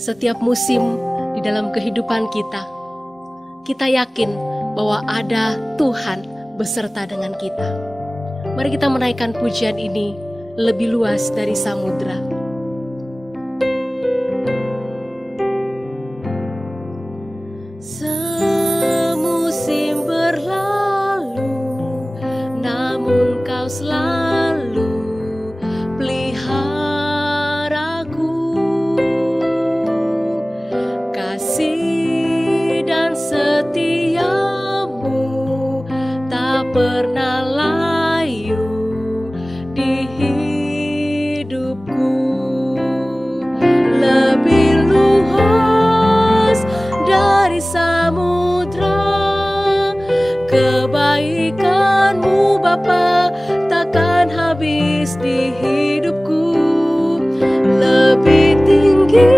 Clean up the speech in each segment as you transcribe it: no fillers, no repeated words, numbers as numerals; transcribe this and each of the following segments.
Setiap musim di dalam kehidupan kita, kita yakin bahwa ada Tuhan beserta dengan kita. Mari kita menaikkan pujian ini lebih luas dari samudra. Semusim berlalu, namun Kau selalu peliharaku. Kasih dan setiamu tak pernah layu di hidupku. Lebih luas dari samudra, kebaikan-Mu Bapa takkan habis di hidupku. Lebih tinggi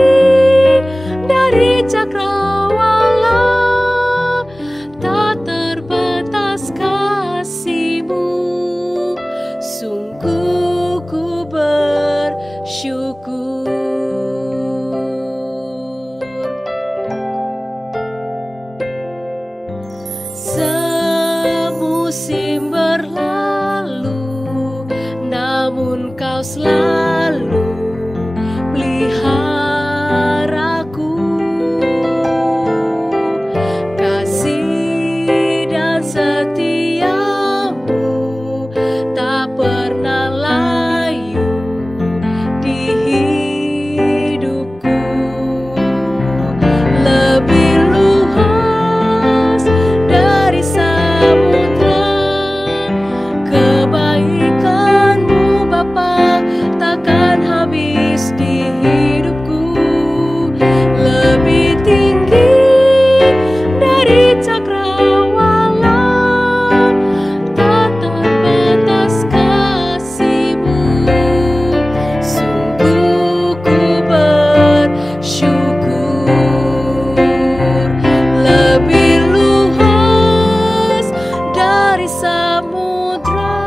dari cakrawala, tak terbatas kasih-Mu. Sungguh ku bersyukur. Semusim berlalu, namun Kau selalu peliharaku. Kasih dan setiamu tak pernah layu di hidupku. Lebih luas dari samudra, kebaikan-Mu Bapa takkan habis di hidupku. Lebih tinggi dari cakrawala, tak terbatas kasih-Mu. Sungguh ku bersyukur. Lebih luas dari samudra,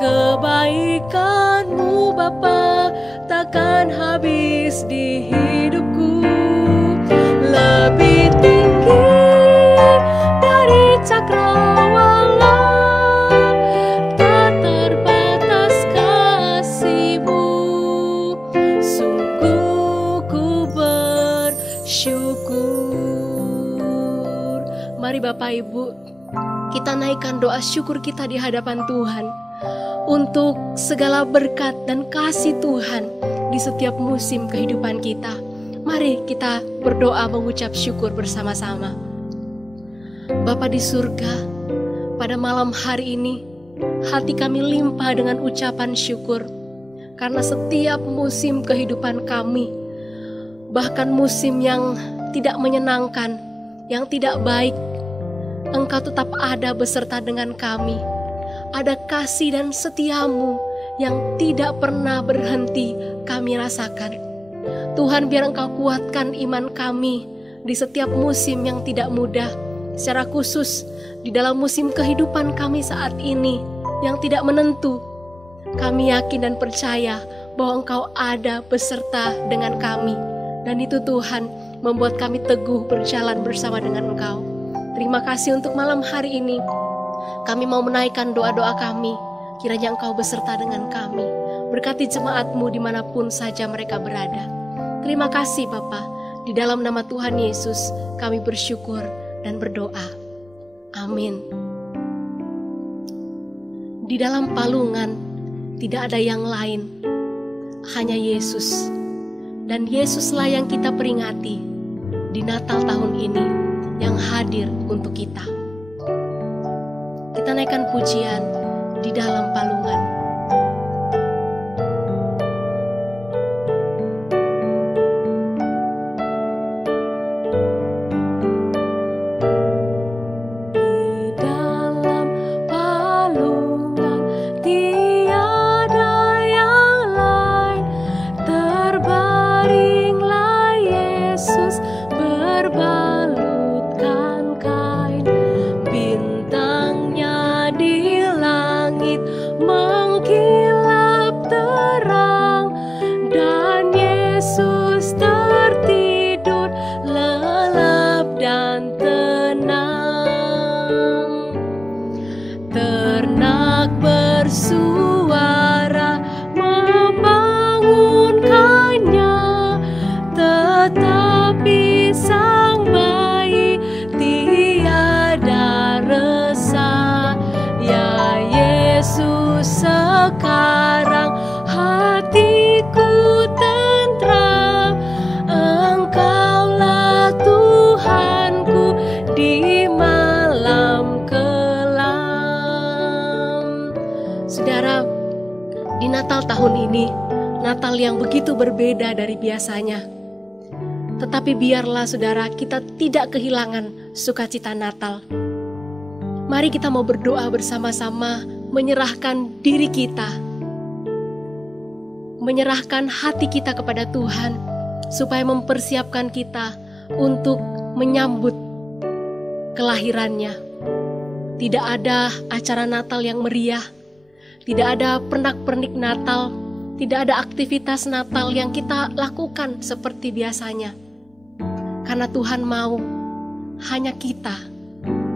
kebaikan-Mu Bapa takkan habis di hidupku. Lebih tinggi dari cakrawala, tak terbatas kasih-Mu. Sungguh ku bersyukur. Mari Bapak Ibu, kita naikkan doa syukur kita di hadapan Tuhan untuk segala berkat dan kasih Tuhan di setiap musim kehidupan kita. Mari kita berdoa mengucap syukur bersama-sama. Bapa di surga, pada malam hari ini hati kami limpah dengan ucapan syukur karena setiap musim kehidupan kami, bahkan musim yang tidak menyenangkan, yang tidak baik, Engkau tetap ada beserta dengan kami. Ada kasih dan setia-Mu yang tidak pernah berhenti kami rasakan. Tuhan, biar Engkau kuatkan iman kami di setiap musim yang tidak mudah, secara khusus di dalam musim kehidupan kami saat ini yang tidak menentu. Kami yakin dan percaya bahwa Engkau ada beserta dengan kami, dan itu Tuhan membuat kami teguh berjalan bersama dengan Engkau. Terima kasih untuk malam hari ini. Kami mau menaikkan doa-doa kami, kiranya Engkau beserta dengan kami. Berkati jemaat-Mu dimanapun saja mereka berada. Terima kasih Bapa, di dalam nama Tuhan Yesus kami bersyukur dan berdoa. Amin. Di dalam palungan tidak ada yang lain, hanya Yesus. Dan Yesuslah yang kita peringati di Natal tahun ini, yang hadir untuk kita. Kita naikkan pujian di dalam palungan. Di dalam palungan tiada yang lain, terbaringlah Yesus berbalutkan kain, bintangnya di langit sekarang hatiku tentram. Engkaulah Tuhanku di malam kelam. Saudara, di Natal tahun ini, Natal yang begitu berbeda dari biasanya. Tetapi biarlah saudara, kita tidak kehilangan sukacita Natal. Mari kita mau berdoa bersama-sama, menyerahkan diri kita, menyerahkan hati kita kepada Tuhan, supaya mempersiapkan kita untuk menyambut kelahirannya. Tidak ada acara Natal yang meriah, tidak ada pernak-pernik Natal, tidak ada aktivitas Natal yang kita lakukan seperti biasanya. Karena Tuhan mau hanya kita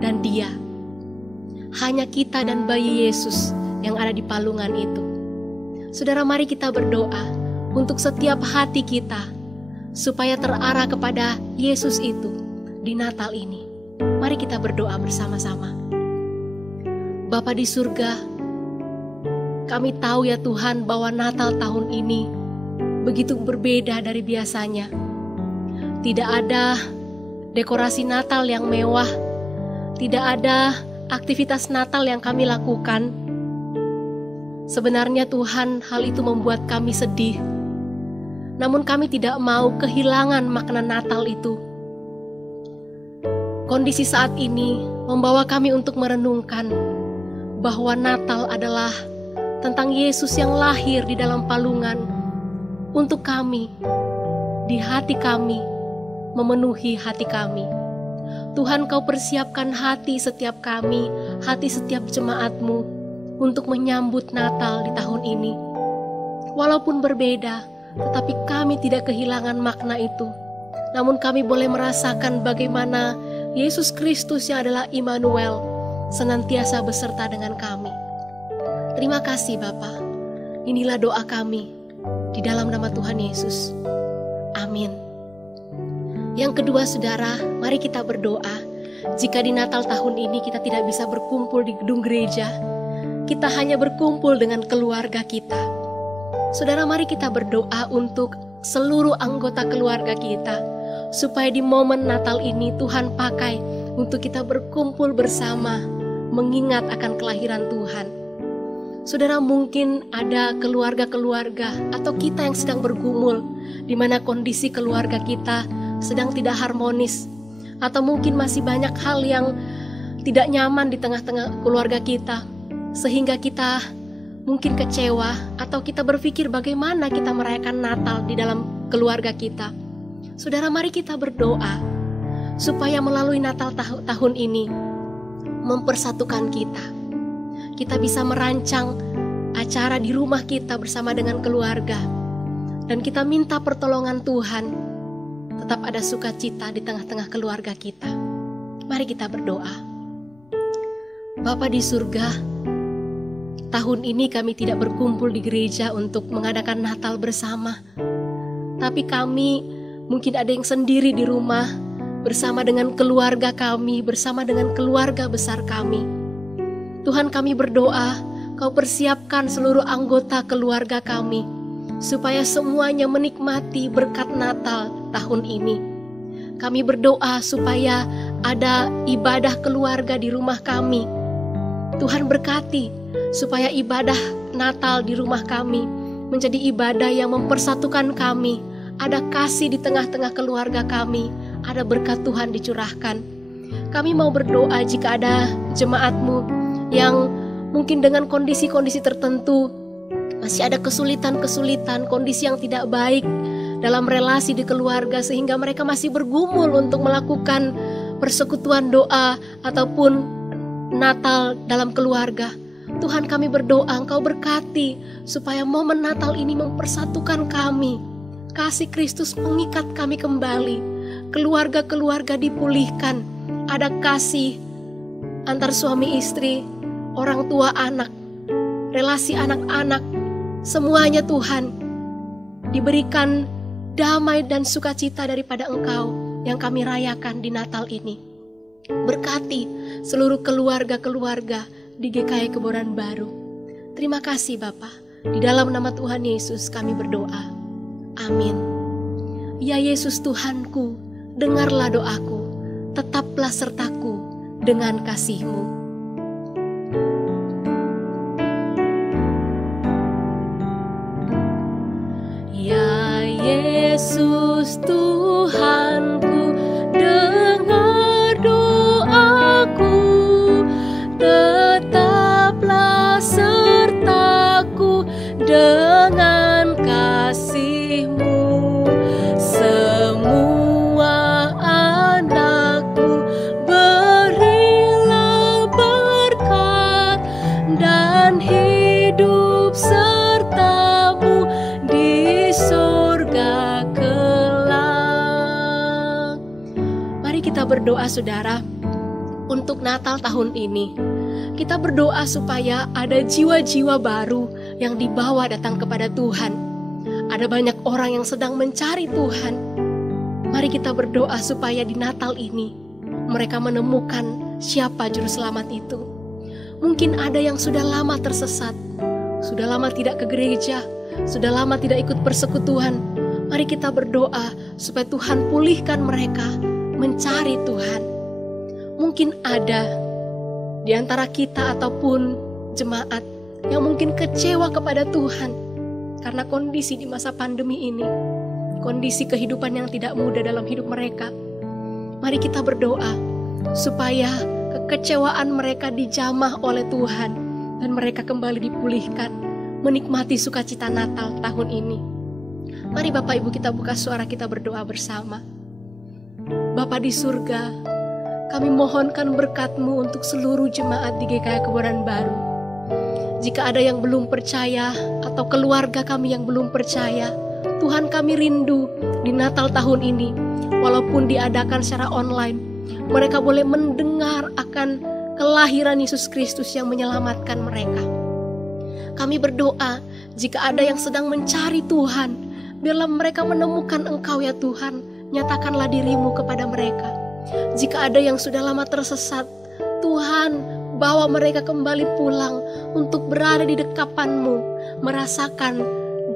dan Dia. Hanya kita dan bayi Yesus yang ada di palungan itu. Saudara, mari kita berdoa untuk setiap hati kita supaya terarah kepada Yesus itu di Natal ini. Mari kita berdoa bersama-sama. Bapa di surga, kami tahu ya Tuhan bahwa Natal tahun ini begitu berbeda dari biasanya. Tidak ada dekorasi Natal yang mewah, tidak ada aktivitas Natal yang kami lakukan. Sebenarnya Tuhan, hal itu membuat kami sedih. Namun kami tidak mau kehilangan makna Natal itu. Kondisi saat ini membawa kami untuk merenungkan bahwa Natal adalah tentang Yesus yang lahir di dalam palungan untuk kami, di hati kami, memenuhi hati kami. Tuhan, Kau persiapkan hati setiap kami, hati setiap jemaat-Mu untuk menyambut Natal di tahun ini. Walaupun berbeda, tetapi kami tidak kehilangan makna itu. Namun kami boleh merasakan bagaimana Yesus Kristus yang adalah Immanuel senantiasa beserta dengan kami. Terima kasih Bapa. Inilah doa kami di dalam nama Tuhan Yesus. Amin. Yang kedua saudara, mari kita berdoa. Jika di Natal tahun ini kita tidak bisa berkumpul di gedung gereja, kita hanya berkumpul dengan keluarga kita. Saudara, mari kita berdoa untuk seluruh anggota keluarga kita, supaya di momen Natal ini Tuhan pakai untuk kita berkumpul bersama, mengingat akan kelahiran Tuhan. Saudara, mungkin ada keluarga-keluarga atau kita yang sedang bergumul, di mana kondisi keluarga kita sedang tidak harmonis, atau mungkin masih banyak hal yang tidak nyaman di tengah-tengah keluarga kita, sehingga kita mungkin kecewa atau kita berpikir bagaimana kita merayakan Natal di dalam keluarga kita. Saudara, mari kita berdoa supaya melalui Natal tahun ini mempersatukan kita. Kita bisa merancang acara di rumah kita bersama dengan keluarga, dan kita minta pertolongan Tuhan. Tetap ada sukacita di tengah-tengah keluarga kita. Mari kita berdoa. Bapa di surga, tahun ini kami tidak berkumpul di gereja untuk mengadakan Natal bersama. Tapi kami mungkin ada yang sendiri di rumah, bersama dengan keluarga kami, bersama dengan keluarga besar kami. Tuhan, kami berdoa, Kau persiapkan seluruh anggota keluarga kami, supaya semuanya menikmati berkat Natal tahun ini. Kami berdoa supaya ada ibadah keluarga di rumah kami. Tuhan berkati supaya ibadah Natal di rumah kami menjadi ibadah yang mempersatukan kami. Ada kasih di tengah-tengah keluarga kami, ada berkat Tuhan dicurahkan. Kami mau berdoa jika ada jemaat-Mu yang mungkin dengan kondisi-kondisi tertentu masih ada kesulitan-kesulitan, kondisi yang tidak baik dalam relasi di keluarga, sehingga mereka masih bergumul untuk melakukan persekutuan doa ataupun Natal dalam keluarga. Tuhan, kami berdoa Engkau berkati supaya momen Natal ini mempersatukan kami. Kasih Kristus mengikat kami kembali. Keluarga-keluarga dipulihkan. Ada kasih antar suami istri, orang tua anak, relasi anak-anak. Semuanya Tuhan diberikan damai dan sukacita daripada Engkau yang kami rayakan di Natal ini. Berkati seluruh keluarga-keluarga di GKI Keboran Baru. Terima kasih Bapa. Di dalam nama Tuhan Yesus kami berdoa. Amin. Ya Yesus Tuhanku, dengarlah doaku, tetaplah sertaku dengan kasih-Mu. Ya Yesus Tuhanku, dengar doaku, tetaplah sertaku dengan kasih-Mu. Semua anakku berilah berkat dan hidup serta-Mu di surga kelak. Mari kita berdoa saudara, untuk Natal tahun ini. Kita berdoa supaya ada jiwa-jiwa baru yang dibawa datang kepada Tuhan. Ada banyak orang yang sedang mencari Tuhan. Mari kita berdoa supaya di Natal ini mereka menemukan siapa juru selamat itu. Mungkin ada yang sudah lama tersesat, sudah lama tidak ke gereja, sudah lama tidak ikut persekutuan. Mari kita berdoa supaya Tuhan pulihkan mereka mencari Tuhan. Mungkin ada di antara kita ataupun jemaat yang mungkin kecewa kepada Tuhan karena kondisi di masa pandemi ini, kondisi kehidupan yang tidak mudah dalam hidup mereka. Mari kita berdoa supaya kekecewaan mereka dijamah oleh Tuhan dan mereka kembali dipulihkan, menikmati sukacita Natal tahun ini. Mari Bapak Ibu kita buka suara, kita berdoa bersama. Bapa di surga, kami mohonkan berkat-Mu untuk seluruh jemaat di GKI Kebayoran Baru. Jika ada yang belum percaya atau keluarga kami yang belum percaya, Tuhan kami rindu di Natal tahun ini, walaupun diadakan secara online, mereka boleh mendengar akan kelahiran Yesus Kristus yang menyelamatkan mereka. Kami berdoa, jika ada yang sedang mencari Tuhan, biarlah mereka menemukan Engkau ya Tuhan, nyatakanlah diri-Mu kepada mereka. Jika ada yang sudah lama tersesat, Tuhan bawa mereka kembali pulang untuk berada di dekapan-Mu, merasakan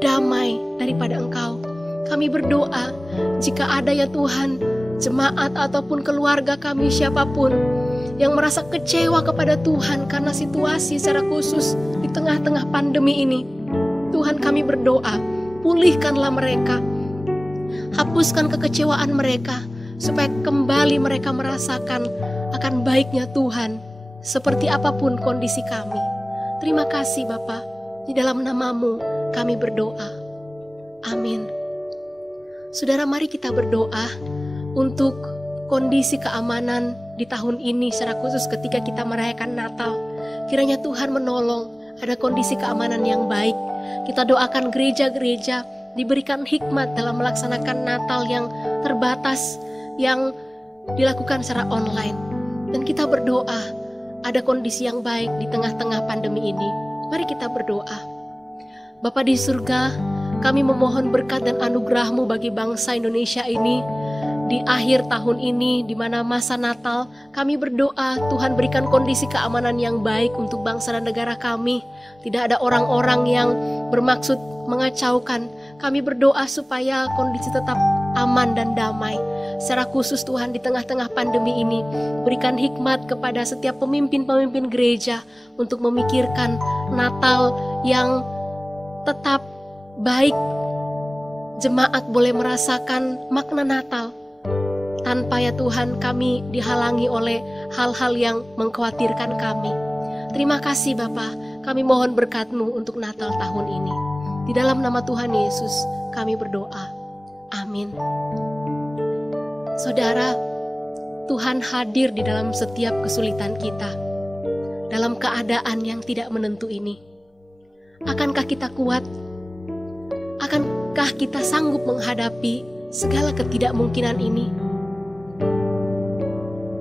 damai daripada Engkau. Kami berdoa, jika ada ya Tuhan, jemaat ataupun keluarga kami siapapun yang merasa kecewa kepada Tuhan karena situasi secara khusus di tengah-tengah pandemi ini, Tuhan kami berdoa, pulihkanlah mereka, hapuskan kekecewaan mereka, supaya kembali mereka merasakan akan baiknya Tuhan, seperti apapun kondisi kami. Terima kasih Bapa, di dalam nama-Mu kami berdoa. Amin. Saudara, mari kita berdoa untuk kondisi keamanan di tahun ini, secara khusus ketika kita merayakan Natal. Kiranya Tuhan menolong, ada kondisi keamanan yang baik. Kita doakan gereja-gereja diberikan hikmat dalam melaksanakan Natal yang terbatas, yang dilakukan secara online. Dan kita berdoa ada kondisi yang baik di tengah-tengah pandemi ini. Mari kita berdoa. Bapa di surga, kami memohon berkat dan anugerah-Mu bagi bangsa Indonesia ini di akhir tahun ini, di mana masa Natal. Kami berdoa Tuhan berikan kondisi keamanan yang baik untuk bangsa dan negara kami. Tidak ada orang-orang yang bermaksud mengacaukan. Kami berdoa supaya kondisi tetap aman dan damai. Secara khusus Tuhan di tengah-tengah pandemi ini, berikan hikmat kepada setiap pemimpin-pemimpin gereja untuk memikirkan Natal yang tetap baik. Jemaat boleh merasakan makna Natal tanpa ya Tuhan kami dihalangi oleh hal-hal yang mengkhawatirkan kami. Terima kasih Bapa, kami mohon berkat-Mu untuk Natal tahun ini. Di dalam nama Tuhan Yesus kami berdoa. Amin. Saudara, Tuhan hadir di dalam setiap kesulitan kita, dalam keadaan yang tidak menentu ini. Akankah kita kuat? Akankah kita sanggup menghadapi segala ketidakmungkinan ini?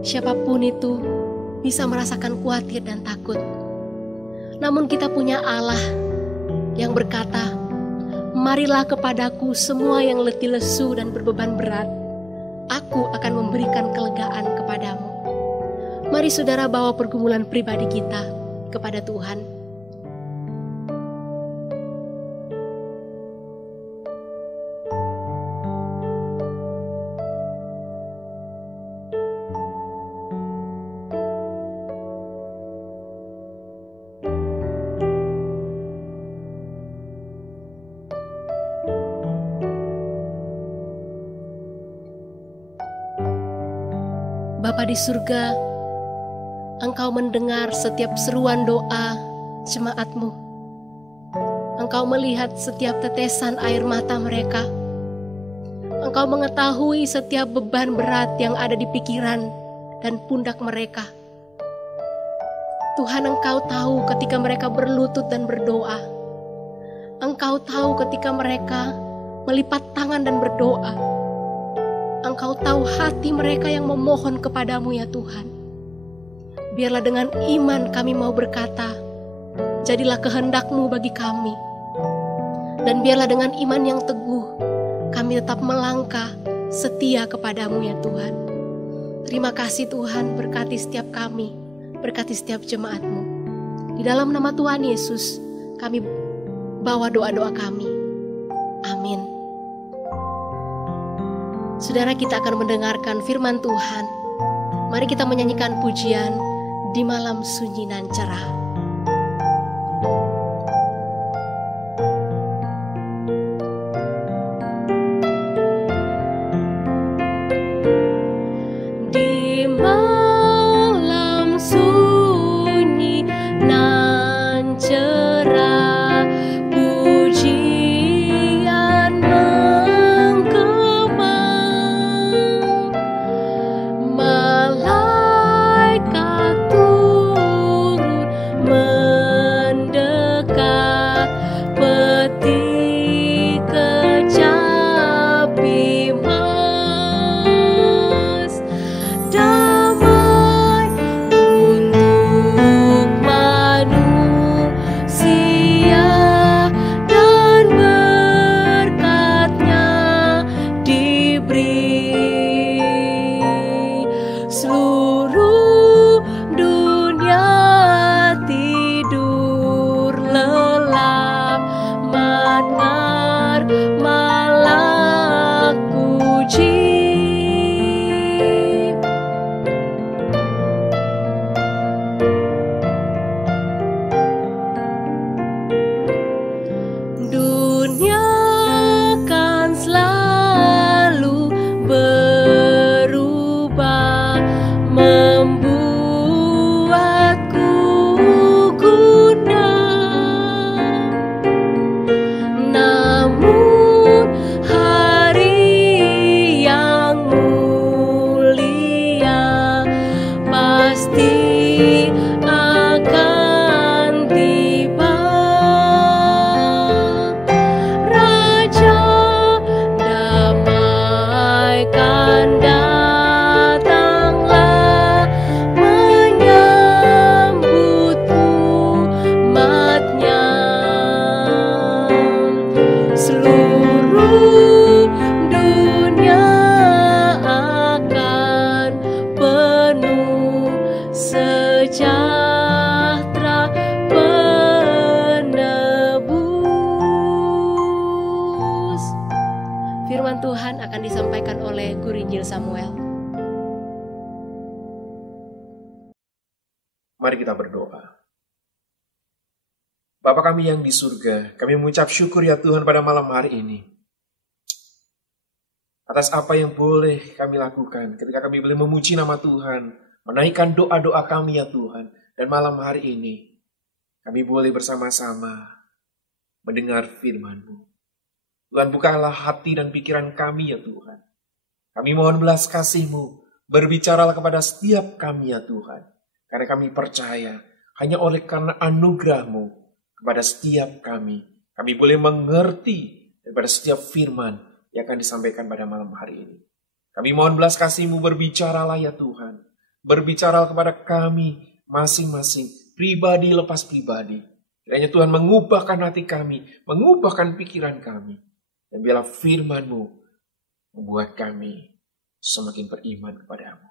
Siapapun itu bisa merasakan khawatir dan takut. Namun kita punya Allah yang berkata, "Marilah kepadaku semua yang letih lesu dan berbeban berat, Aku akan memberikan kelegaan kepadamu." Mari saudara bawa pergumulan pribadi kita kepada Tuhan. Bapa di surga, Engkau mendengar setiap seruan doa jemaat-Mu. Engkau melihat setiap tetesan air mata mereka. Engkau mengetahui setiap beban berat yang ada di pikiran dan pundak mereka. Tuhan, Engkau tahu ketika mereka berlutut dan berdoa. Engkau tahu ketika mereka melipat tangan dan berdoa. Engkau tahu hati mereka yang memohon kepadamu ya Tuhan. Biarlah dengan iman kami mau berkata, jadilah kehendak-Mu bagi kami. Dan biarlah dengan iman yang teguh, kami tetap melangkah setia kepadamu ya Tuhan. Terima kasih Tuhan, berkati setiap kami, berkati setiap jemaat-Mu. Di dalam nama Tuhan Yesus, kami bawa doa-doa kami. Amin. Saudara, kita akan mendengarkan firman Tuhan. Mari kita menyanyikan pujian di malam sunyi nan cerah. Mari kita berdoa. Bapa kami yang di surga, kami mengucap syukur ya Tuhan pada malam hari ini. Atas apa yang boleh kami lakukan ketika kami boleh memuji nama Tuhan, menaikkan doa-doa kami ya Tuhan. Dan malam hari ini, kami boleh bersama-sama mendengar firman-Mu. Tuhan, bukalah hati dan pikiran kami ya Tuhan. Kami mohon belas kasih-Mu, berbicaralah kepada setiap kami ya Tuhan. Karena kami percaya, hanya oleh karena anugerah-Mu kepada setiap kami boleh mengerti daripada setiap firman yang akan disampaikan pada malam hari ini. Kami mohon belas kasih-Mu, berbicaralah ya Tuhan. Berbicaralah kepada kami masing-masing, pribadi lepas pribadi. Kiranya Tuhan mengubahkan hati kami, mengubahkan pikiran kami. Dan biarlah firman-Mu membuat kami semakin beriman kepada-Mu.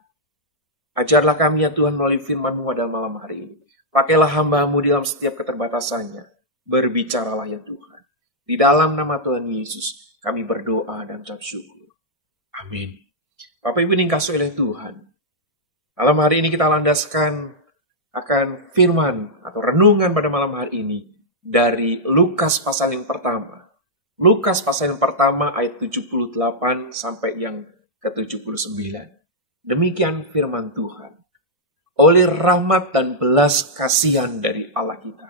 Ajarlah kami ya Tuhan melalui firman-Mu pada malam hari ini. Pakailah hamba-Mu dalam setiap keterbatasannya. Berbicaralah ya Tuhan. Di dalam nama Tuhan Yesus kami berdoa dan ucap syukur. Amin. Bapak Ibu yang dikasihi oleh Tuhan. Malam hari ini kita landaskan akan firman atau renungan pada malam hari ini dari Lukas pasal yang pertama. Lukas pasal yang pertama ayat 78 sampai yang ke-79. Demikian firman Tuhan. Oleh rahmat dan belas kasihan dari Allah kita,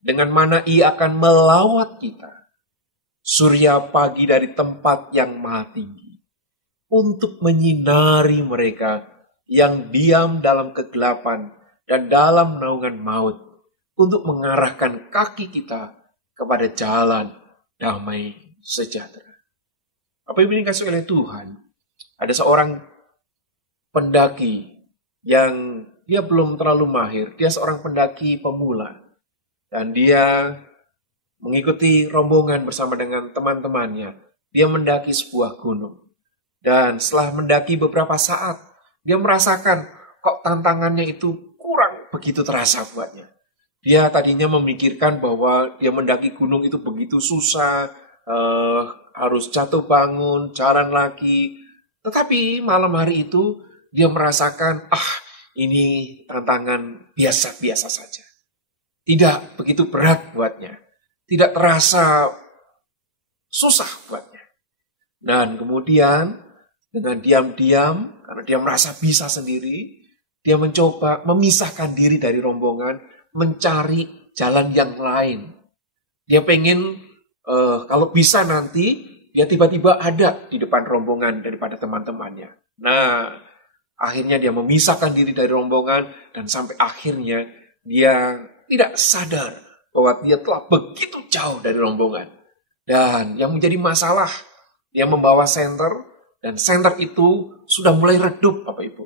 dengan mana Ia akan melawat kita, surya pagi dari tempat yang maha tinggi, untuk menyinari mereka yang diam dalam kegelapan dan dalam naungan maut, untuk mengarahkan kaki kita kepada jalan damai sejahtera. Apa yang dikasih oleh Tuhan? Ada seorang pendaki yang dia belum terlalu mahir. Dia seorang pendaki pemula. Dan dia mengikuti rombongan bersama dengan teman-temannya. Dia mendaki sebuah gunung. Dan setelah mendaki beberapa saat, dia merasakan kok tantangannya itu kurang begitu terasa buatnya. Dia tadinya memikirkan bahwa dia mendaki gunung itu begitu susah, harus jatuh bangun, jalan lagi. Tetapi malam hari itu dia merasakan, ini tantangan biasa-biasa saja. Tidak begitu berat buatnya. Tidak terasa susah buatnya. Dan kemudian dengan diam-diam, karena dia merasa bisa sendiri, dia mencoba memisahkan diri dari rombongan, mencari jalan yang lain. Dia pengen kalau bisa nanti dia tiba-tiba ada di depan rombongan daripada teman-temannya. Nah, akhirnya dia memisahkan diri dari rombongan dan sampai akhirnya dia tidak sadar bahwa dia telah begitu jauh dari rombongan. Dan yang menjadi masalah, dia membawa senter dan senter itu sudah mulai redup, Bapak Ibu.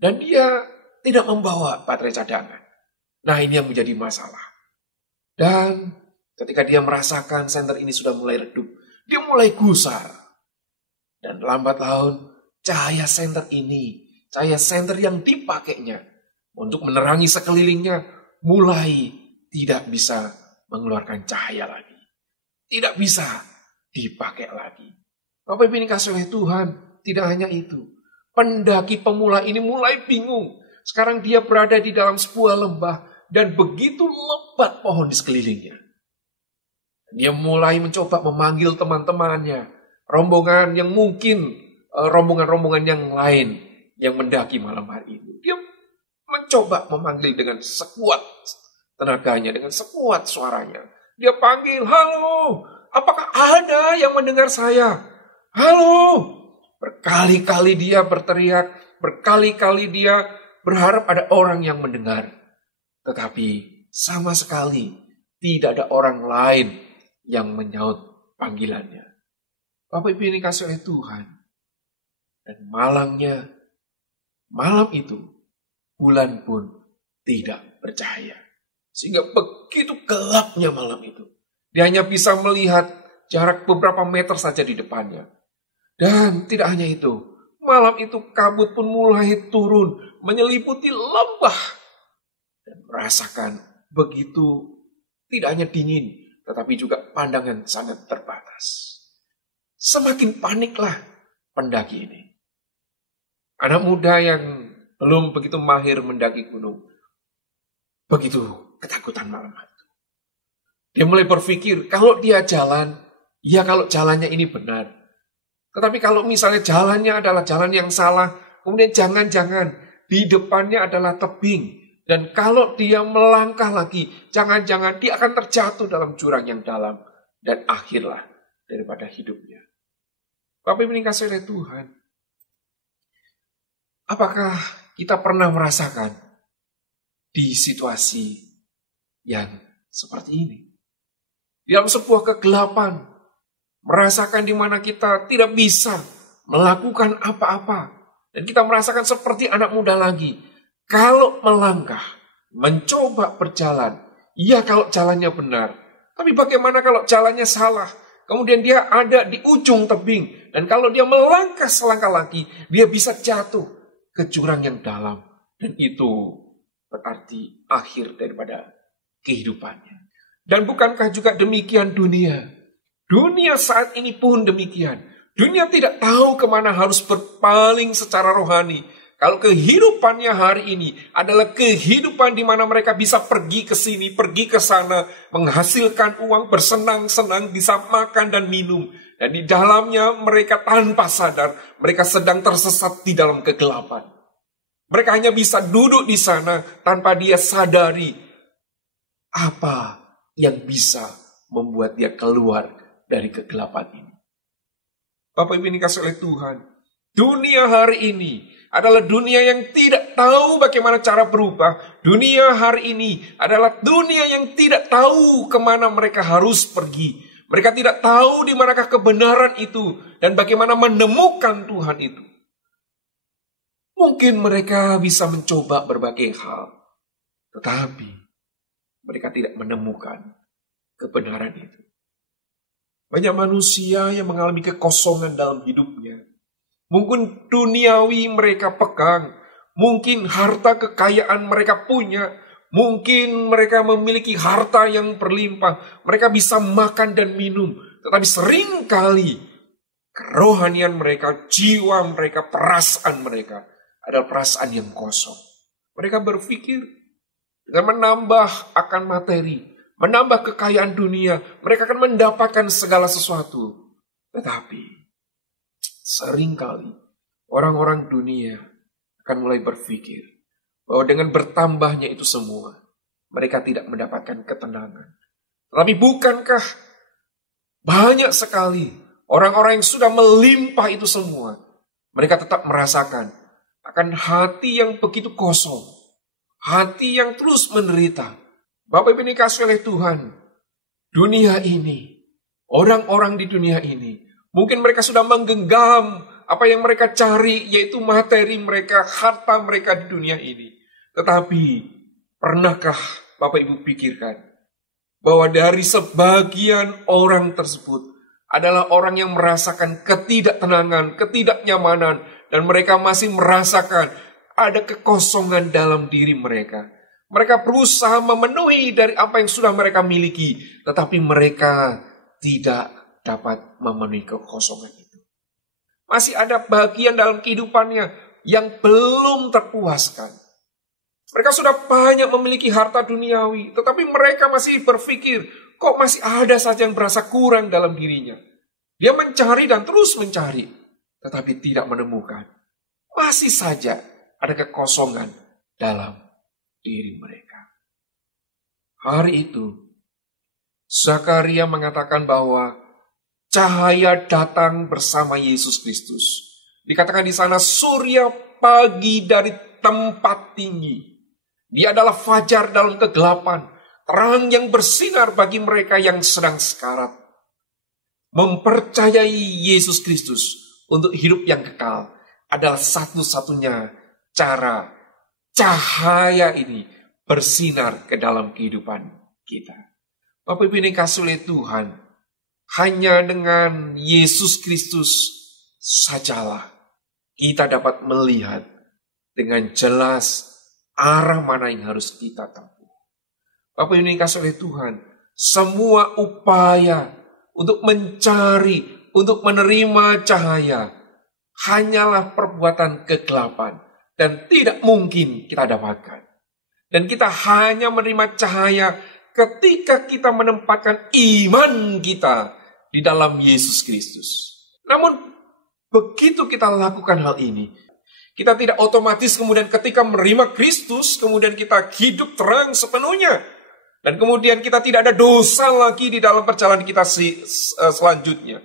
Dan dia tidak membawa baterai cadangan. Nah, ini yang menjadi masalah. Dan ketika dia merasakan senter ini sudah mulai redup, dia mulai gusar. Dan lambat laun, cahaya senter ini, cahaya senter yang dipakainya untuk menerangi sekelilingnya, mulai tidak bisa mengeluarkan cahaya lagi. Tidak bisa dipakai lagi. Bapak Ibu ini kasih oleh Tuhan, tidak hanya itu. Pendaki pemula ini mulai bingung. Sekarang dia berada di dalam sebuah lembah dan begitu lebat pohon di sekelilingnya. Dia mulai mencoba memanggil teman-temannya, rombongan yang mungkin rombongan-rombongan yang lain yang mendaki malam hari itu. Dia mencoba memanggil dengan sekuat tenaganya, dengan sekuat suaranya. Dia panggil, "Halo, apakah ada yang mendengar saya? Halo!" Berkali-kali dia berteriak, berkali-kali dia berharap ada orang yang mendengar. Tetapi sama sekali tidak ada orang lain yang menyaut panggilannya. Bapak Ibu ini kasih oleh Tuhan. Dan malam itu, bulan pun tidak bercahaya. Sehingga begitu gelapnya malam itu. Dia hanya bisa melihat jarak beberapa meter saja di depannya. Dan tidak hanya itu, malam itu kabut pun mulai turun, menyeliputi lembah. Dan merasakan begitu tidak hanya dingin, tetapi juga pandangan sangat terbatas. Semakin paniklah pendaki ini. Anak muda yang belum begitu mahir mendaki gunung, begitu ketakutan malam itu. Dia mulai berpikir, kalau dia jalan, ya kalau jalannya ini benar. Tetapi kalau misalnya jalannya adalah jalan yang salah, kemudian jangan-jangan di depannya adalah tebing. Dan kalau dia melangkah lagi, jangan-jangan dia akan terjatuh dalam jurang yang dalam. Dan akhirlah daripada hidupnya. Bapak Ibu yang dikasihi oleh Tuhan, apakah kita pernah merasakan di situasi yang seperti ini? Di dalam sebuah kegelapan, merasakan di mana kita tidak bisa melakukan apa-apa. Dan kita merasakan seperti anak muda lagi. Kalau melangkah, mencoba berjalan, ya kalau jalannya benar. Tapi bagaimana kalau jalannya salah? Kemudian dia ada di ujung tebing. Dan kalau dia melangkah selangkah lagi, dia bisa jatuh ke jurang yang dalam. Dan itu berarti akhir daripada kehidupannya. Dan bukankah juga demikian dunia? Dunia saat ini pun demikian. Dunia tidak tahu kemana harus berpaling secara rohani. Kalau kehidupannya hari ini adalah kehidupan di mana mereka bisa pergi ke sini, pergi ke sana, menghasilkan uang, bersenang-senang, bisa makan dan minum. Dan di dalamnya mereka tanpa sadar, mereka sedang tersesat di dalam kegelapan. Mereka hanya bisa duduk di sana tanpa dia sadari apa yang bisa membuat dia keluar dari kegelapan ini. Bapak Ibu ini kasih oleh Tuhan, dunia hari ini adalah dunia yang tidak tahu bagaimana cara berubah. Dunia hari ini adalah dunia yang tidak tahu kemana mereka harus pergi. Mereka tidak tahu di manakah kebenaran itu dan bagaimana menemukan Tuhan itu. Mungkin mereka bisa mencoba berbagai hal, tetapi mereka tidak menemukan kebenaran itu. Banyak manusia yang mengalami kekosongan dalam hidupnya. Mungkin duniawi mereka pegang, mungkin harta kekayaan mereka punya, mungkin mereka memiliki harta yang berlimpah, mereka bisa makan dan minum, tetapi seringkali kerohanian mereka, jiwa mereka, perasaan mereka adalah perasaan yang kosong. Mereka berpikir dengan menambah akan materi, menambah kekayaan dunia, mereka akan mendapatkan segala sesuatu. Tetapi seringkali orang-orang dunia akan mulai berpikir bahwa dengan bertambahnya itu semua, mereka tidak mendapatkan ketenangan. Tetapi bukankah banyak sekali orang-orang yang sudah melimpah itu semua, mereka tetap merasakan akan hati yang begitu kosong, hati yang terus menderita. Bapak Ibu dikasihi oleh Tuhan, dunia ini, orang-orang di dunia ini, mungkin mereka sudah menggenggam apa yang mereka cari, yaitu materi mereka, harta mereka di dunia ini. Tetapi, pernahkah Bapak Ibu pikirkan bahwa dari sebagian orang tersebut adalah orang yang merasakan ketidaktenangan, ketidaknyamanan, dan mereka masih merasakan ada kekosongan dalam diri mereka. Mereka berusaha memenuhi dari apa yang sudah mereka miliki, tetapi mereka tidak dapat memenuhi kekosongan itu. Masih ada bagian dalam kehidupannya yang belum terpuaskan. Mereka sudah banyak memiliki harta duniawi, tetapi mereka masih berpikir, kok masih ada saja yang berasa kurang dalam dirinya. Dia mencari dan terus mencari, tetapi tidak menemukan. Masih saja ada kekosongan dalam diri mereka. Hari itu, Zakaria mengatakan bahwa cahaya datang bersama Yesus Kristus. Dikatakan di sana surya pagi dari tempat tinggi. Dia adalah fajar dalam kegelapan, terang yang bersinar bagi mereka yang sedang sekarat. Mempercayai Yesus Kristus untuk hidup yang kekal adalah satu-satunya cara cahaya ini bersinar ke dalam kehidupan kita. Bapak Ibu ini kasih oleh Tuhan, hanya dengan Yesus Kristus sajalah kita dapat melihat dengan jelas arah mana yang harus kita tempuh. Bapak Ibu ini kasih oleh Tuhan, semua upaya untuk mencari, untuk menerima cahaya hanyalah perbuatan kegelapan dan tidak mungkin kita dapatkan. Dan kita hanya menerima cahaya ketika kita menempatkan iman kita di dalam Yesus Kristus. Namun begitu kita lakukan hal ini, kita tidak otomatis kemudian ketika menerima Kristus, kemudian kita hidup terang sepenuhnya. Dan kemudian kita tidak ada dosa lagi di dalam perjalanan kita selanjutnya.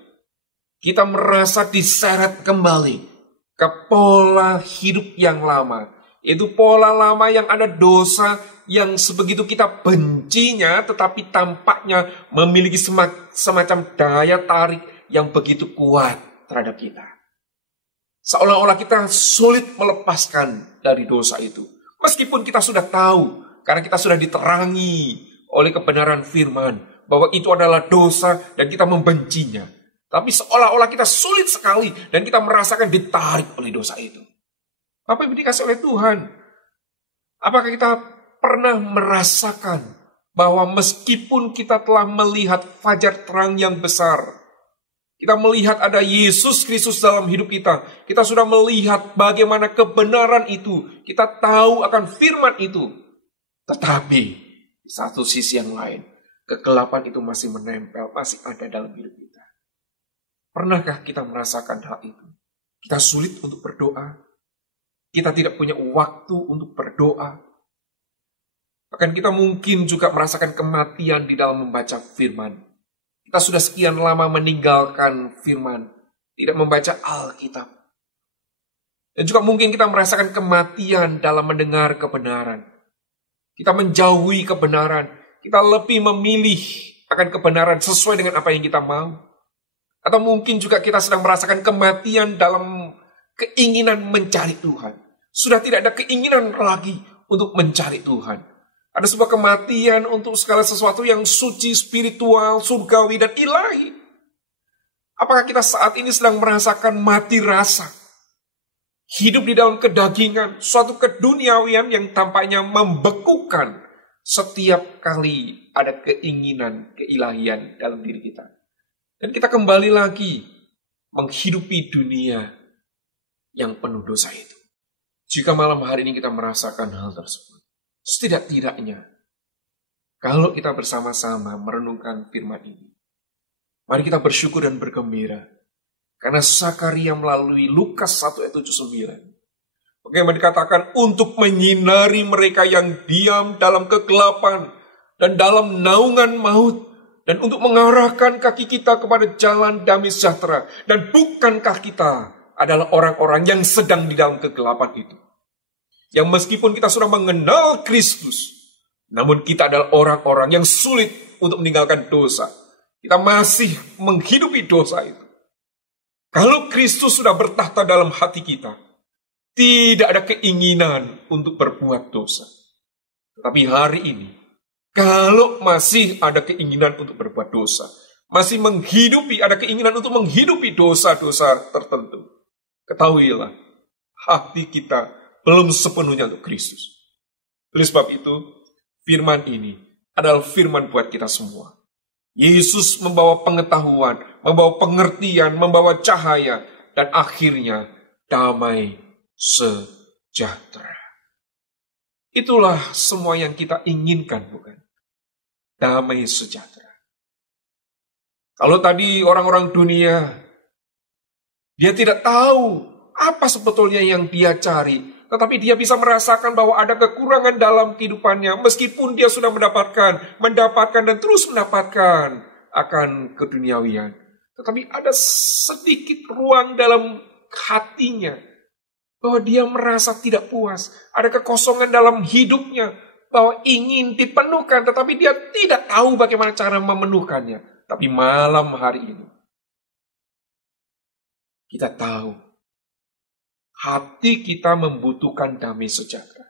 Kita merasa diseret kembali ke pola hidup yang lama. Itu pola lama yang ada dosa yang sebegitu kita bencinya, tetapi tampaknya memiliki semacam daya tarik yang begitu kuat terhadap kita. Seolah-olah kita sulit melepaskan dari dosa itu. Meskipun kita sudah tahu, karena kita sudah diterangi oleh kebenaran firman, bahwa itu adalah dosa dan kita membencinya. Tapi seolah-olah kita sulit sekali dan kita merasakan ditarik oleh dosa itu. Apa yang dikasih oleh Tuhan? Apakah kita pernah merasakan bahwa meskipun kita telah melihat fajar terang yang besar, kita melihat ada Yesus Kristus dalam hidup kita, kita sudah melihat bagaimana kebenaran itu, kita tahu akan firman itu, tetapi di satu sisi yang lain, kegelapan itu masih menempel, masih ada dalam hidup kita. Pernahkah kita merasakan hal itu? Kita sulit untuk berdoa. Kita tidak punya waktu untuk berdoa. Bahkan kita mungkin juga merasakan kematian di dalam membaca firman. Kita sudah sekian lama meninggalkan firman, tidak membaca Alkitab. Dan juga mungkin kita merasakan kematian dalam mendengar kebenaran. Kita menjauhi kebenaran. Kita lebih memilih akan kebenaran sesuai dengan apa yang kita mau. Atau mungkin juga kita sedang merasakan kematian dalam keinginan mencari Tuhan. Sudah tidak ada keinginan lagi untuk mencari Tuhan. Ada sebuah kematian untuk segala sesuatu yang suci, spiritual, surgawi, dan ilahi. Apakah kita saat ini sedang merasakan mati rasa? Hidup di dalam kedagingan, suatu keduniawian yang tampaknya membekukan setiap kali ada keinginan keilahian dalam diri kita. Dan kita kembali lagi menghidupi dunia yang penuh dosa itu. Jika malam hari ini kita merasakan hal tersebut, setidak-tidaknya, kalau kita bersama-sama merenungkan firman ini, mari kita bersyukur dan bergembira. Karena Zakaria melalui Lukas 1 ayat 79. Bagaimana dikatakan untuk menyinari mereka yang diam dalam kegelapan dan dalam naungan maut. Dan untuk mengarahkan kaki kita kepada jalan damai sejahtera. Dan bukankah kita adalah orang-orang yang sedang di dalam kegelapan itu. Yang meskipun kita sudah mengenal Kristus, namun kita adalah orang-orang yang sulit untuk meninggalkan dosa. Kita masih menghidupi dosa itu. Kalau Kristus sudah bertahta dalam hati kita, tidak ada keinginan untuk berbuat dosa. Tetapi hari ini, kalau masih ada keinginan untuk berbuat dosa, masih ada keinginan untuk menghidupi dosa-dosa tertentu, ketahuilah, hati kita belum sepenuhnya untuk Kristus. Oleh sebab itu, firman ini adalah firman buat kita semua. Yesus membawa pengetahuan, membawa pengertian, membawa cahaya, dan akhirnya damai sejahtera. Itulah semua yang kita inginkan, bukan? Damai sejahtera. Kalau tadi orang-orang dunia, dia tidak tahu apa sebetulnya yang dia cari, tetapi dia bisa merasakan bahwa ada kekurangan dalam kehidupannya, meskipun dia sudah mendapatkan dan terus mendapatkan akan keduniawian. Tetapi ada sedikit ruang dalam hatinya, bahwa dia merasa tidak puas, ada kekosongan dalam hidupnya, bahwa ingin dipenuhkan, tetapi dia tidak tahu bagaimana cara memenuhkannya. Tapi malam hari ini, kita tahu, hati kita membutuhkan damai sejahtera.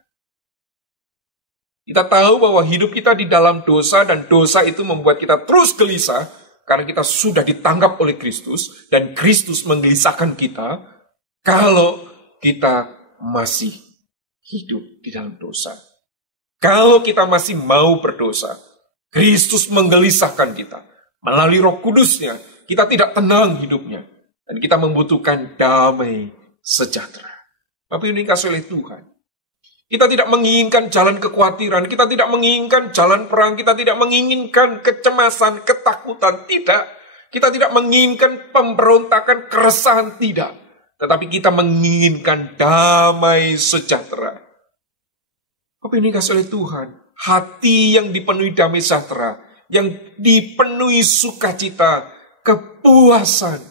Kita tahu bahwa hidup kita di dalam dosa, dan dosa itu membuat kita terus gelisah, karena kita sudah ditangkap oleh Kristus, dan Kristus menggelisahkan kita, kalau kita masih hidup di dalam dosa. Kalau kita masih mau berdosa, Kristus menggelisahkan kita. Melalui Roh Kudus-Nya, kita tidak tenang hidupnya. Dan kita membutuhkan damai sejahtera. Bapak ini dikasih oleh Tuhan. Kita tidak menginginkan jalan kekhawatiran, kita tidak menginginkan jalan perang, kita tidak menginginkan kecemasan, ketakutan, tidak. Kita tidak menginginkan pemberontakan, keresahan, tidak. Tetapi kita menginginkan damai sejahtera. Apa ini dikasih oleh Tuhan? Hati yang dipenuhi damai sejahtera, yang dipenuhi sukacita, kepuasan.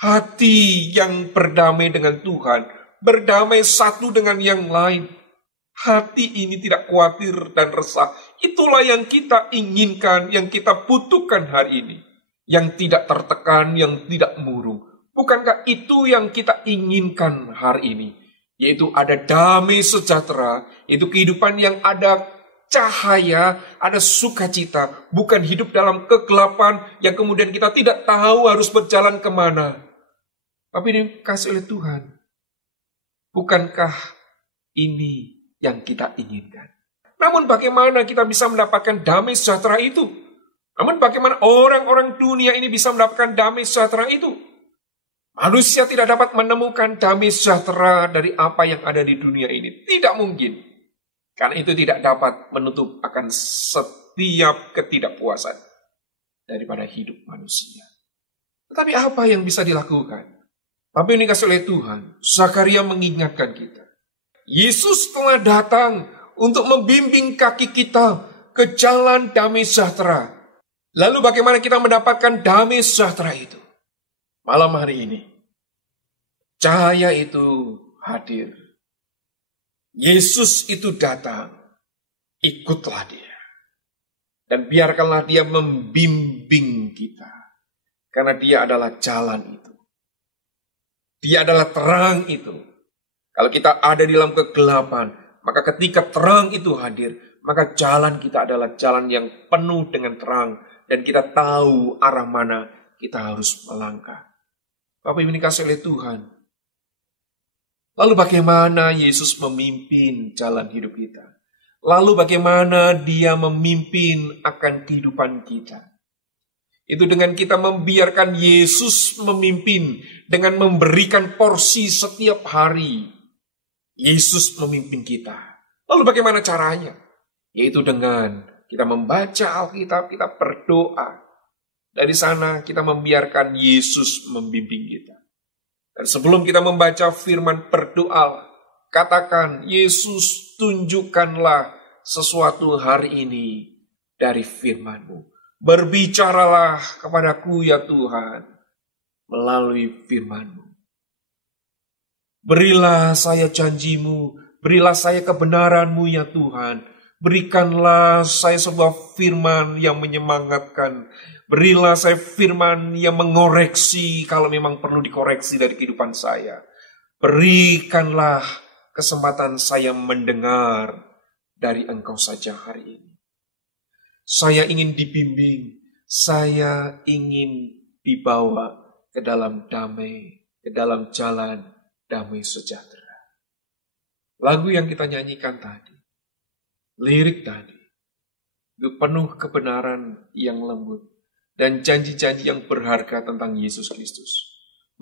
Hati yang berdamai dengan Tuhan, berdamai satu dengan yang lain. Hati ini tidak khawatir dan resah. Itulah yang kita inginkan, yang kita butuhkan hari ini. Yang tidak tertekan, yang tidak murung. Bukankah itu yang kita inginkan hari ini? Yaitu ada damai sejahtera, yaitu kehidupan yang ada cahaya, ada sukacita, bukan hidup dalam kegelapan yang kemudian kita tidak tahu harus berjalan kemana. Tapi dikasih oleh Tuhan. Bukankah ini yang kita inginkan? Namun bagaimana kita bisa mendapatkan damai sejahtera itu? Namun bagaimana orang-orang dunia ini bisa mendapatkan damai sejahtera itu? Manusia tidak dapat menemukan damai sejahtera dari apa yang ada di dunia ini. Tidak mungkin. Karena itu tidak dapat menutup akan setiap ketidakpuasan daripada hidup manusia. Tetapi apa yang bisa dilakukan? Bapak ini kasih oleh Tuhan, Zakaria mengingatkan kita. Yesus telah datang untuk membimbing kaki kita ke jalan damai sejahtera. Lalu bagaimana kita mendapatkan damai sejahtera itu? Malam hari ini, cahaya itu hadir. Yesus itu datang, ikutlah dia. Dan biarkanlah dia membimbing kita. Karena dia adalah jalan itu. Dia adalah terang itu. Kalau kita ada di dalam kegelapan, maka ketika terang itu hadir, maka jalan kita adalah jalan yang penuh dengan terang. Dan kita tahu arah mana kita harus melangkah. Bapak Ibu dikasihi oleh Tuhan. Lalu bagaimana Yesus memimpin jalan hidup kita? Lalu bagaimana dia memimpin akan kehidupan kita? Itu dengan kita membiarkan Yesus memimpin, dengan memberikan porsi setiap hari. Yesus memimpin kita. Lalu bagaimana caranya? Yaitu dengan kita membaca Alkitab, kita berdoa. Dari sana kita membiarkan Yesus membimbing kita. Dan sebelum kita membaca firman, berdoa, katakan, Yesus tunjukkanlah sesuatu hari ini dari firman-Mu. Berbicaralah kepadaku ya Tuhan melalui firman-Mu. Berilah saya janji-Mu, berilah saya kebenaran-Mu ya Tuhan. Berikanlah saya sebuah firman yang menyemangatkan. Berilah saya firman yang mengoreksi kalau memang perlu dikoreksi dari kehidupan saya. Berikanlah kesempatan saya mendengar dari Engkau saja hari ini. Saya ingin dibimbing, saya ingin dibawa ke dalam damai, ke dalam jalan damai sejahtera. Lagu yang kita nyanyikan tadi, lirik tadi, itu penuh kebenaran yang lembut dan janji-janji yang berharga tentang Yesus Kristus.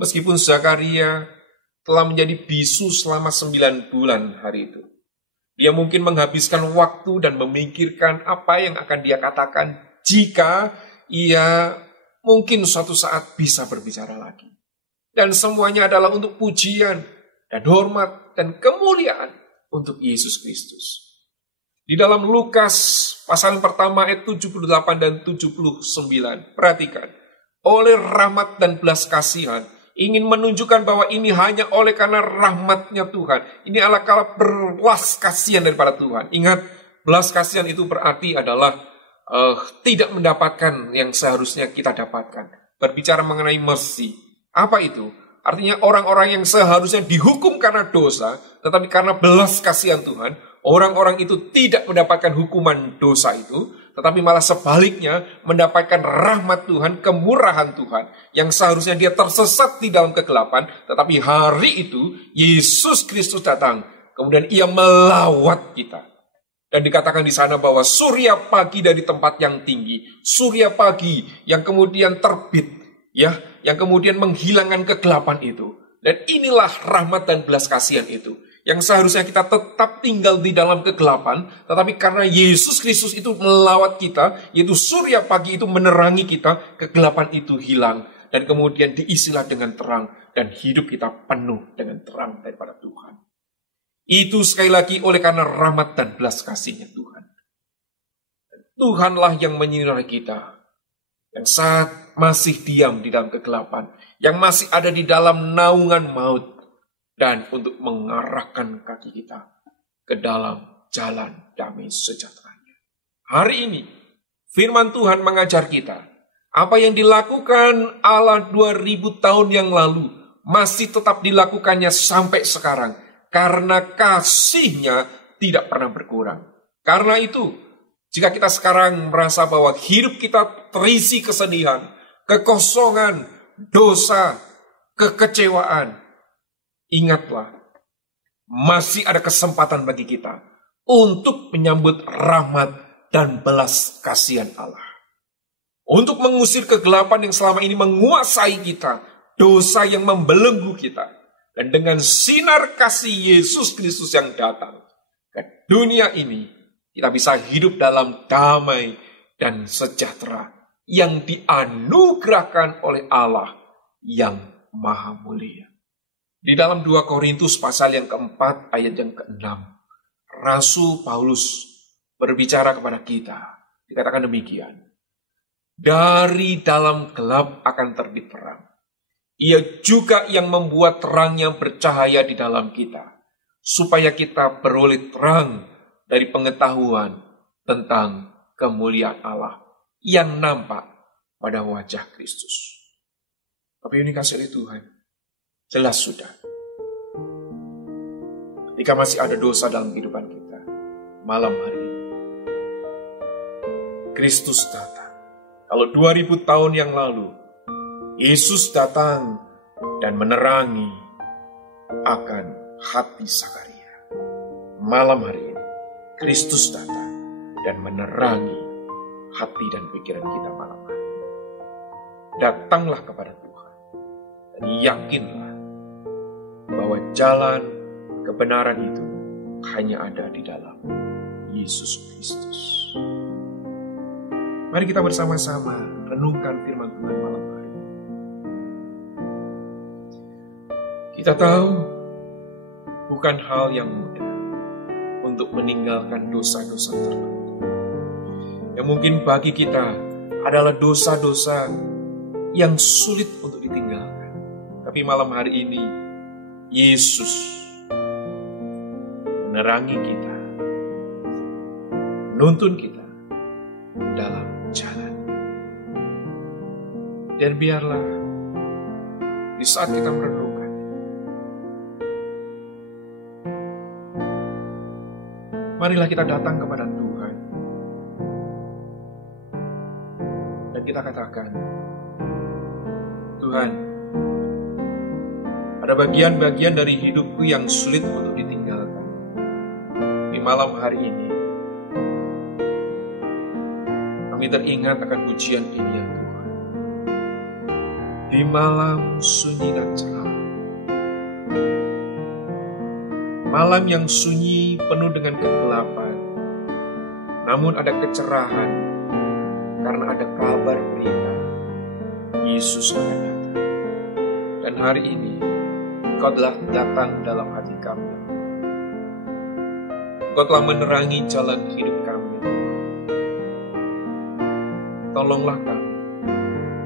Meskipun Zakaria telah menjadi bisu selama 9 bulan hari itu, dia mungkin menghabiskan waktu dan memikirkan apa yang akan dia katakan jika ia mungkin suatu saat bisa berbicara lagi. Dan semuanya adalah untuk pujian dan hormat dan kemuliaan untuk Yesus Kristus. Di dalam Lukas pasal yang pertama ayat 78 dan 79, perhatikan. Oleh rahmat dan belas kasihan, ingin menunjukkan bahwa ini hanya oleh karena rahmatnya Tuhan. Ini adalah kalau belas kasihan daripada Tuhan. Ingat, belas kasihan itu berarti adalah tidak mendapatkan yang seharusnya kita dapatkan. Berbicara mengenai mercy. Apa itu? Artinya orang-orang yang seharusnya dihukum karena dosa, tetapi karena belas kasihan Tuhan, orang-orang itu tidak mendapatkan hukuman dosa itu, tetapi malah sebaliknya mendapatkan rahmat Tuhan, kemurahan Tuhan, yang seharusnya dia tersesat di dalam kegelapan, tetapi hari itu Yesus Kristus datang, kemudian ia melawat kita. Dan dikatakan di sana bahwa surya pagi dari tempat yang tinggi, surya pagi yang kemudian terbit, ya, yang kemudian menghilangkan kegelapan itu. Dan inilah rahmat dan belas kasihan itu. Yang seharusnya kita tetap tinggal di dalam kegelapan, tetapi karena Yesus Kristus itu melawat kita, yaitu surya pagi itu menerangi kita, kegelapan itu hilang, dan kemudian diisilah dengan terang, dan hidup kita penuh dengan terang daripada Tuhan. Itu sekali lagi oleh karena rahmat dan belas kasihnya Tuhan. Tuhanlah yang menyinari kita, yang saat masih diam di dalam kegelapan, yang masih ada di dalam naungan maut, dan untuk mengarahkan kaki kita ke dalam jalan damai sejahteranya. Hari ini, firman Tuhan mengajar kita, apa yang dilakukan Allah 2000 tahun yang lalu, masih tetap dilakukannya sampai sekarang, karena kasihnya tidak pernah berkurang. Karena itu, jika kita sekarang merasa bahwa hidup kita terisi kesedihan, kekosongan, dosa, kekecewaan, ingatlah, masih ada kesempatan bagi kita untuk menyambut rahmat dan belas kasihan Allah. Untuk mengusir kegelapan yang selama ini menguasai kita, dosa yang membelenggu kita. Dan dengan sinar kasih Yesus Kristus yang datang ke dunia ini, kita bisa hidup dalam damai dan sejahtera yang dianugerahkan oleh Allah yang Maha Mulia. Di dalam 2 Korintus pasal yang keempat ayat yang ke-6, Rasul Paulus berbicara kepada kita. Dikatakan demikian. Dari dalam gelap akan terbit terang. Ia juga yang membuat terangnya bercahaya di dalam kita, supaya kita beroleh terang dari pengetahuan tentang kemuliaan Allah yang nampak pada wajah Kristus. Tapi ini kasih oleh Tuhan, jelas sudah. Jika masih ada dosa dalam kehidupan kita, malam hari ini, Kristus datang. Kalau 2000 tahun yang lalu, Yesus datang dan menerangi akan hati Zakaria. Malam hari ini, Kristus datang dan menerangi hati dan pikiran kita malam hari ini. Datanglah kepada Tuhan dan yakinlah bahwa jalan kebenaran itu hanya ada di dalam Yesus Kristus. Mari kita bersama-sama renungkan firman Tuhan malam hari ini. Kita tahu bukan hal yang mudah untuk meninggalkan dosa-dosa tertentu. Yang mungkin bagi kita adalah dosa-dosa yang sulit untuk ditinggalkan. Tapi malam hari ini, Yesus menerangi kita, menuntun kita dalam jalan. Dan biarlah di saat kita merenungkan, marilah kita datang kepada Tuhan dan kita katakan, Tuhan, ada bagian-bagian dari hidupku yang sulit untuk ditinggalkan. Di malam hari ini, kami teringat akan pujian ini ya Tuhan. Di malam sunyi dan cerah, malam yang sunyi penuh dengan kegelapan, namun ada kecerahan karena ada kabar berita Yesus akan datang. Dan hari ini Engkau telah datang dalam hati kami. Engkau telah menerangi jalan hidup kami. Tolonglah kami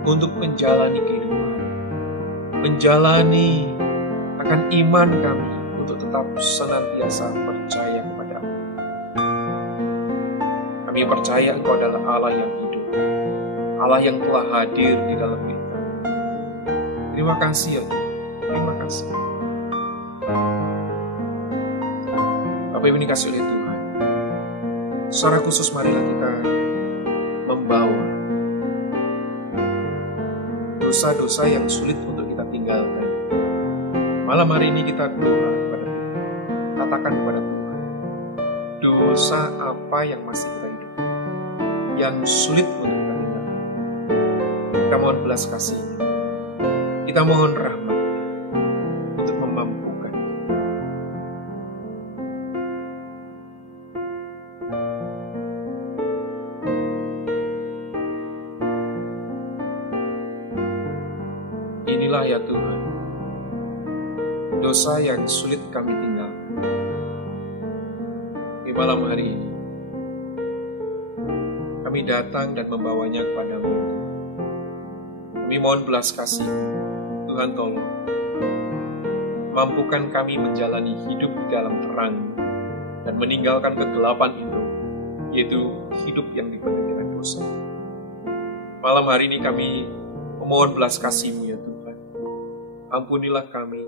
untuk menjalani kehidupan, menjalani akan iman kami untuk tetap senantiasa percaya kepada-Mu. Kami percaya Engkau adalah Allah yang hidup, Allah yang telah hadir di dalam hidup kami. Terima kasih ya Tuhan, terima kasih. Bapak Ibu dikasih oleh Tuhan, secara khusus marilah kita membawa dosa-dosa yang sulit untuk kita tinggalkan. Malam hari ini kita doa kepada Tuhan, katakan kepada Tuhan, dosa apa yang masih kita hidup, yang sulit untuk kita tinggalkan. Kita mohon belas kasih-Nya, kita mohon rahmat untuk memampukan kita. Inilah ya Tuhan, dosa yang sulit kami tinggalkan. Di malam hari ini, kami datang dan membawanya kepada-Mu. Kami mohon belas kasih, Tuhan tolong, mampukan kami menjalani hidup di dalam terang dan meninggalkan kegelapan itu, yaitu hidup yang dipenuhi dengan dosa. Malam hari ini kami memohon belas kasih-Mu ya Tuhan. Ampunilah kami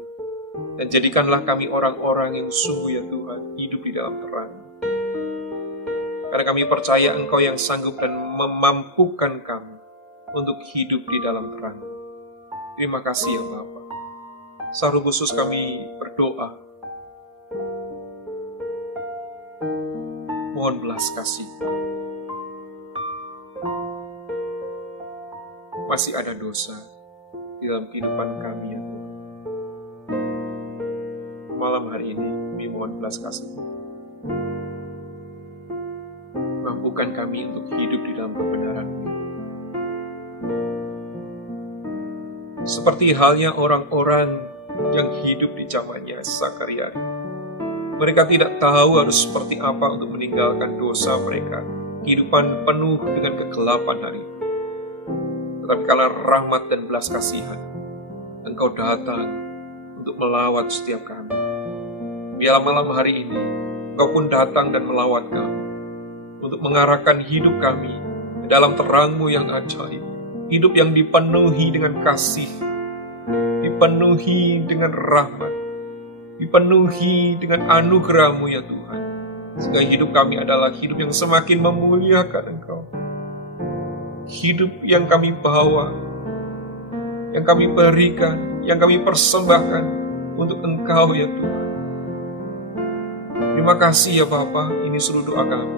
dan jadikanlah kami orang-orang yang sungguh ya Tuhan hidup di dalam terang. Karena kami percaya Engkau yang sanggup dan memampukan kami untuk hidup di dalam terang. Terima kasih ya Bapa. Secara khusus kami berdoa, mohon belas kasih. Masih ada dosa di dalam kehidupan kami ya Tuhan. Malam hari ini kami mohon belas kasih. Mampukan kami untuk hidup di dalam kebenaran-Mu. Seperti halnya orang-orang yang hidup di zamannya Zakaria. Mereka tidak tahu harus seperti apa untuk meninggalkan dosa mereka. Kehidupan penuh dengan kegelapan hari. Tetapi karena rahmat dan belas kasihan, Engkau datang untuk melawat setiap kami. Biarlah malam hari ini, Engkau pun datang dan melawat kami. Untuk mengarahkan hidup kami ke dalam terang-Mu yang ajaib. Hidup yang dipenuhi dengan kasih, dipenuhi dengan rahmat, dipenuhi dengan anugerah-Mu ya Tuhan. Sehingga hidup kami adalah hidup yang semakin memuliakan Engkau. Hidup yang kami bawa, yang kami berikan, yang kami persembahkan untuk Engkau ya Tuhan. Terima kasih ya Bapa, ini seluruh doa kami.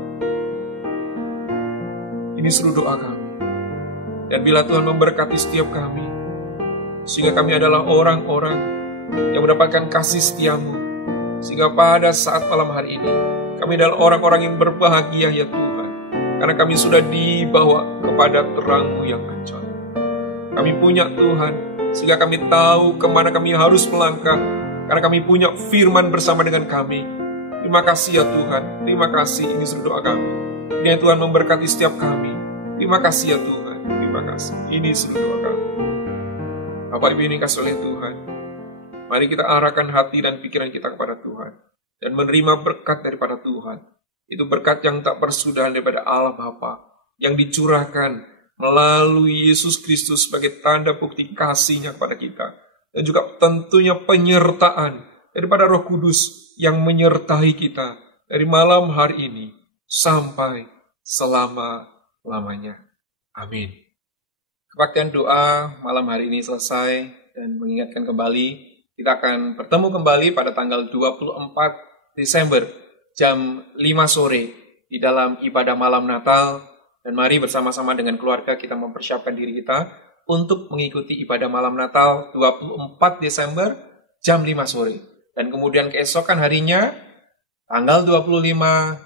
Ini seluruh doa kami. Dan bila Tuhan memberkati setiap kami, sehingga kami adalah orang-orang yang mendapatkan kasih setia-Mu, sehingga pada saat malam hari ini, kami adalah orang-orang yang berbahagia ya Tuhan, karena kami sudah dibawa kepada terang-Mu yang ajaib. Kami punya Tuhan, sehingga kami tahu kemana kami harus melangkah, karena kami punya firman bersama dengan kami. Terima kasih ya Tuhan, terima kasih, ini seluruh doa kami. Ini Tuhan memberkati setiap kami. Terima kasih ya Tuhan. Terima kasih. Ini seluruh doa kami. Bapak Ibu ini kasih oleh Tuhan. Mari kita arahkan hati dan pikiran kita kepada Tuhan. Dan menerima berkat daripada Tuhan. Itu berkat yang tak bersudahan daripada Allah Bapa. Yang dicurahkan melalui Yesus Kristus sebagai tanda bukti kasih-Nya kepada kita. Dan juga tentunya penyertaan daripada Roh Kudus yang menyertai kita dari malam hari ini sampai selama-lamanya. Amin. Kebaktian doa malam hari ini selesai dan mengingatkan kembali, kita akan bertemu kembali pada tanggal 24 Desember jam 5 sore di dalam ibadah malam Natal. Dan mari bersama-sama dengan keluarga kita mempersiapkan diri kita untuk mengikuti ibadah malam Natal 24 Desember jam 5 sore. Dan kemudian keesokan harinya, tanggal 25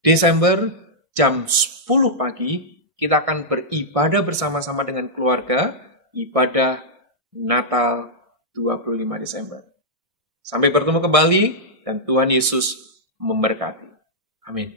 Desember jam 10 pagi, kita akan beribadah bersama-sama dengan keluarga, ibadah Natal 25 Desember. Sampai bertemu kembali, dan Tuhan Yesus memberkati. Amin.